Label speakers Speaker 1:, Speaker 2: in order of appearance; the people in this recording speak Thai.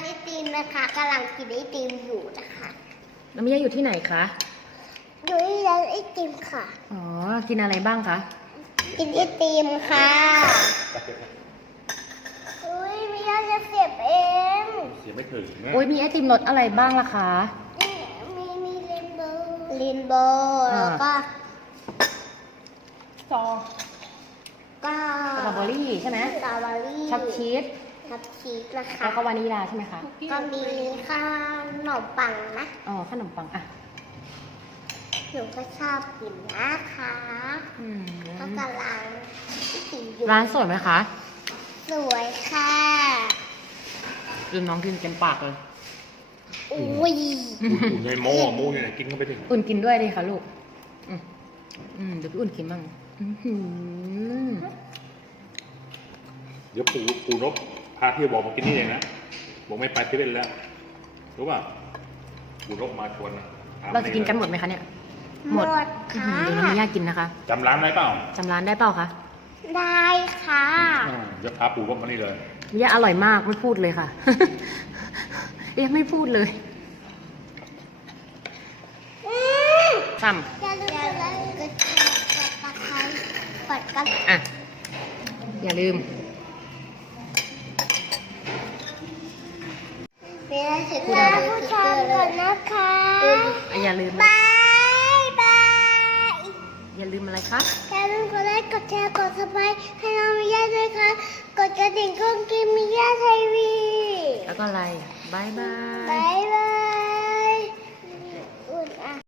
Speaker 1: ไอติมนะคะกำลังกินไอติมอยู่นะคะ
Speaker 2: น้ำมิยาอยู่ที่ไหนคะ
Speaker 1: อยู่ที่ร้านไอติมค่ะ
Speaker 2: อ๋อ กินอะไรบ้างคะ
Speaker 1: กินไอติมค่ะอุ้ยมียาจะเสียบเอง
Speaker 3: เสียไม่ถึงนะ
Speaker 2: โอ้ยมีไอติมรสอะไรบ้างล่ะคะ
Speaker 1: มีเรนโบว์แล้วก็ก็
Speaker 2: สตรอเบอรี่ใช่ไหม
Speaker 1: สตรอเบอรี่
Speaker 2: ช็อกชีส
Speaker 1: ช็อกชีสนะคะ
Speaker 2: แล้วก็วานิลลาใช่ไหมคะ
Speaker 1: ก็มีข้าวขนมปังนะ
Speaker 2: อ๋อ ขนมปังอ่ะ
Speaker 1: หนูก็ชอบกินนะคะ
Speaker 2: อืม
Speaker 1: ก็กำลังกินอยู่
Speaker 2: ร้านสวยไหมคะ
Speaker 1: สวยค่ะ
Speaker 2: ดูน้องกินเต็มปากเลย
Speaker 1: อุ้ย
Speaker 3: อุ่นในหม้ออยู่ไหนกินเข้าไปดิ
Speaker 2: อุ่นกินด้วยดิค่ะลูก เดี๋ยวพี่อุ่นกินบ้างอื้อหือ
Speaker 3: เดี๋ยวปู่นกพาพี่บอกมากินนี่เองนะบอกไม่ไปที่เล่นแล้วรู้ป่ะปู่นกมาชวนนะ
Speaker 2: เราจะกินกันหมดไหมคะเนี่ย
Speaker 1: หมด
Speaker 2: อื้อ
Speaker 1: ค่ะ
Speaker 2: หือเดี๋ยวน้ำมิยากินนะคะ
Speaker 3: จำร้านได้เปล่า
Speaker 2: จำร้านได้เปล่าคะ
Speaker 1: ได้ค่ะ
Speaker 3: เดี๋ยวพาปู่นกมานี่เลย
Speaker 2: มิยาอร่อยมากไม่พูดเลยค่ะ เรียกไม่พูดเลยซ้
Speaker 1: อย่าลืมกดไลค์กดแชร์กดตะไคร้กดกระ
Speaker 2: ำอ่ะ อย่าลืม
Speaker 1: เวลาถึงลาผู้ชมก่อนนะคะ
Speaker 2: อย่าลืม
Speaker 1: บายบาย
Speaker 2: อย่าลืมอะไรคะ
Speaker 1: อย่าลืมกดไลค์กดแชร์กดซับสไครต์ให้น้องมิยาด้วยค่ะ กดกระดิ่งกุ้งกินมิยาไทยวี
Speaker 2: แล้วก็อะไรบายบาย
Speaker 1: บายบาย